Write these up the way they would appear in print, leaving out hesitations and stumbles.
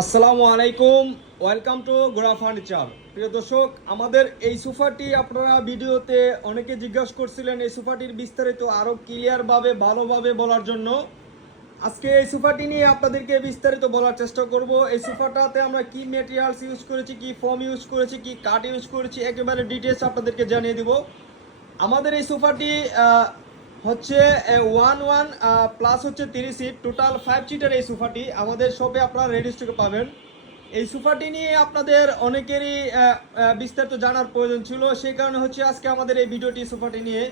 আসসালামু আলাইকুম, welcome to Gora furniture. প্রিয় দর্শক, আমাদের এই সোফাটি আপনারা ভিডিওতে অনেকে জিজ্ঞাসা করছিলেন এই সোফাটির বিস্তারিত আরও ক্লিয়ারভাবে ভালোভাবে বলার জন্য আজকে এই সোফাটি নিয়ে আপনাদেরকে বিস্তারিত বলার চেষ্টা করব। এই সোফাটাতে আমরা কি ম্যাটেরিয়ালস ইউজ করেছি, কি ফোম ইউজ করেছি, কি কাঠ ইউজ করেছি, একেবারে ডিটেলস আপনাদেরকে জানিয়ে দিব। আমাদের এই সোফাটি হচ্ছে 1 প্লাস হচ্ছে 3 সিট, টোটাল 5 সিটার এই সোফাটি আমাদের শপে আপনারা রেডি স্টকে পাবেন। এই সোফাটি নিয়ে আপনাদের অনেকেরই বিস্তারিত জানার প্রয়োজন ছিল, সেই কারণে হচ্ছে আজকে আমাদের এই ভিডিওটি সোফাটি নিয়ে।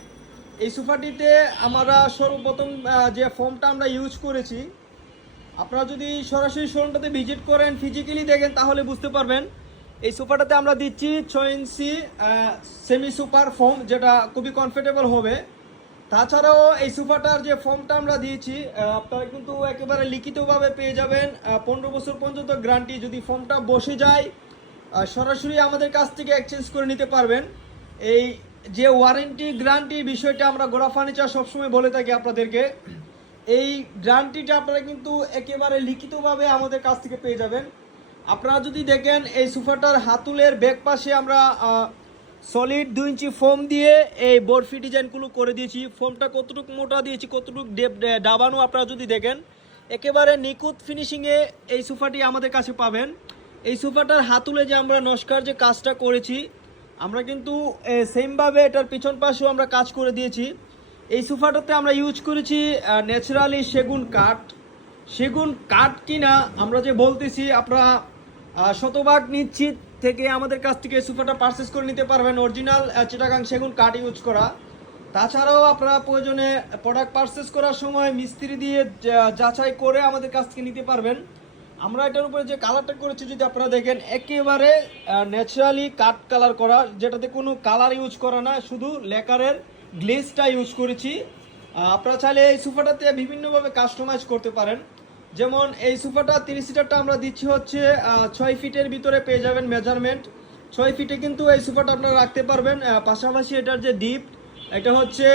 এই সোফাটিতে আমরা সর্বপ্রথম যে ফোমটা আমরা ইউজ করেছি, আপনারা যদি সরাসরি শোরুমটাতে ভিজিট করেন, ফিজিক্যালি দেখেন, তাহলে বুঝতে পারবেন। এই সোফাটাতে আমরা দিচ্ছি 6 ইঞ্চি সেমি সুপার ফোম, যেটা খুবই কমফোর্টেবল হবে। তাছাড়াও এই সোফাটার যে ফোমটা আমরা দিয়েছি, আপনারা কিন্তু একেবারে লিখিতভাবে পেয়ে যাবেন 15 বছর পর্যন্ত গ্যারান্টি। যদি ফোমটা বসে যায়, সরাসরি আমাদের কাছ থেকে এক্সচেঞ্জ করে নিতে পারবেন। এই যে ওয়ারেন্টি গ্যারান্টি বিষয়টা আমরা গোরা ফার্নিচার সবসময় বলে থাকি আপনাদেরকে, এই গ্যারান্টিটা আপনারা কিন্তু একেবারে লিখিতভাবে আমাদের কাছ থেকে পেয়ে যাবেন। আপনারা যদি দেখেন, এই সোফাটার হাতুলের ব্যাক পাশে আমরা সলিড 2 ইঞ্চি ফোম দিয়ে এই বরফি ডিজাইনগুলো করে দিয়েছি। ফোমটা কতটুকু মোটা দিয়েছি, কতটুকু ডাবানো, আপনারা যদি দেখেন একেবারে নিখুঁত ফিনিশিংয়ে এই সোফাটি আমাদের কাছে পাবেন। এই সোফাটার হাতুলে যে আমরা নস্কার যে কাজটা করেছি, আমরা কিন্তু সেমভাবে এটার পিছন পাশেও আমরা কাজ করে দিয়েছি। এই সোফাটাতে আমরা ইউজ করেছি ন্যাচারালি সেগুন কাঠ কিনা আমরা যে বলতেছি, আপনারা শতভাগ নিশ্চিত থেকে আমাদের কাছ থেকে সোফাটা পারচেস করে নিতে পারবেন। অরিজিনাল চিটাগাং সেগুন কাঠ ইউজ করা। তাছাড়াও আপনারা প্রয়োজনে প্রোডাক্ট পারচেস করার সময় মিস্ত্রি দিয়ে যাচাই করে আমাদের কাছ থেকে নিতে পারবেন। আমরা এটার উপরে যে কালারটা করেছি, যদি আপনারা দেখেন, একেবারে ন্যাচারালি কাঠ কালার করা, যেটাতে কোনো কালার ইউজ করা না, শুধু লেকারের গ্লেজটা ইউজ করেছি। আপনারা চাইলে এই সোফাটাতে বিভিন্নভাবে কাস্টমাইজ করতে পারেন। যেমন এই সোফাটা 3 সিটারটা আমরা দিচ্ছি হচ্ছে 6 ফিটের ভিতরে পেয়ে যাবেন মেজারমেন্ট। 6 ফিটে কিন্তু এই সোফাটা আপনারা রাখতে পারবেন। পাশাপাশি এটার যে ডিপ, এটা হচ্ছে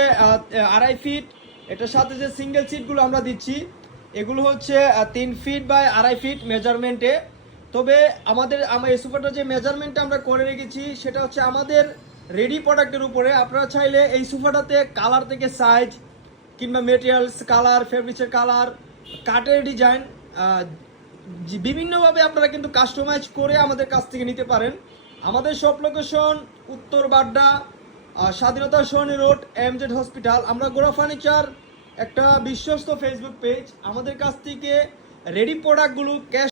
2.5 ফিট। এটার সাথে যে সিঙ্গেল সিটগুলো আমরা দিচ্ছি, এগুলো হচ্ছে 3 ফিট বাই 2.5 ফিট মেজারমেন্টে। তবে আমার এই সোফাটার যে মেজারমেন্টটা আমরা করে রেখেছি, সেটা হচ্ছে আমাদের রেডি প্রোডাক্টের উপরে। আপনারা চাইলে এই সোফাটাতে কালার থেকে সাইজ, কিংবা মেটেরিয়ালস কালার, ফেব্রিক্সের কালার, কাঠের ডিজাইন, বিভিন্নভাবে আপনারা কিন্তু কাস্টমাইজ করে আমাদের কাছ থেকে নিতে পারেন। আমাদের শপ লোকেশন উত্তর বাড্ডা, স্বাধীনতা সরণি রোড, এমজেড হসপিটাল। আমরা গোরা ফার্নিচার একটা বিশ্বস্ত ফেসবুক পেজ। আমাদের কাছ থেকে রেডি প্রোডাক্টগুলো ক্যাশ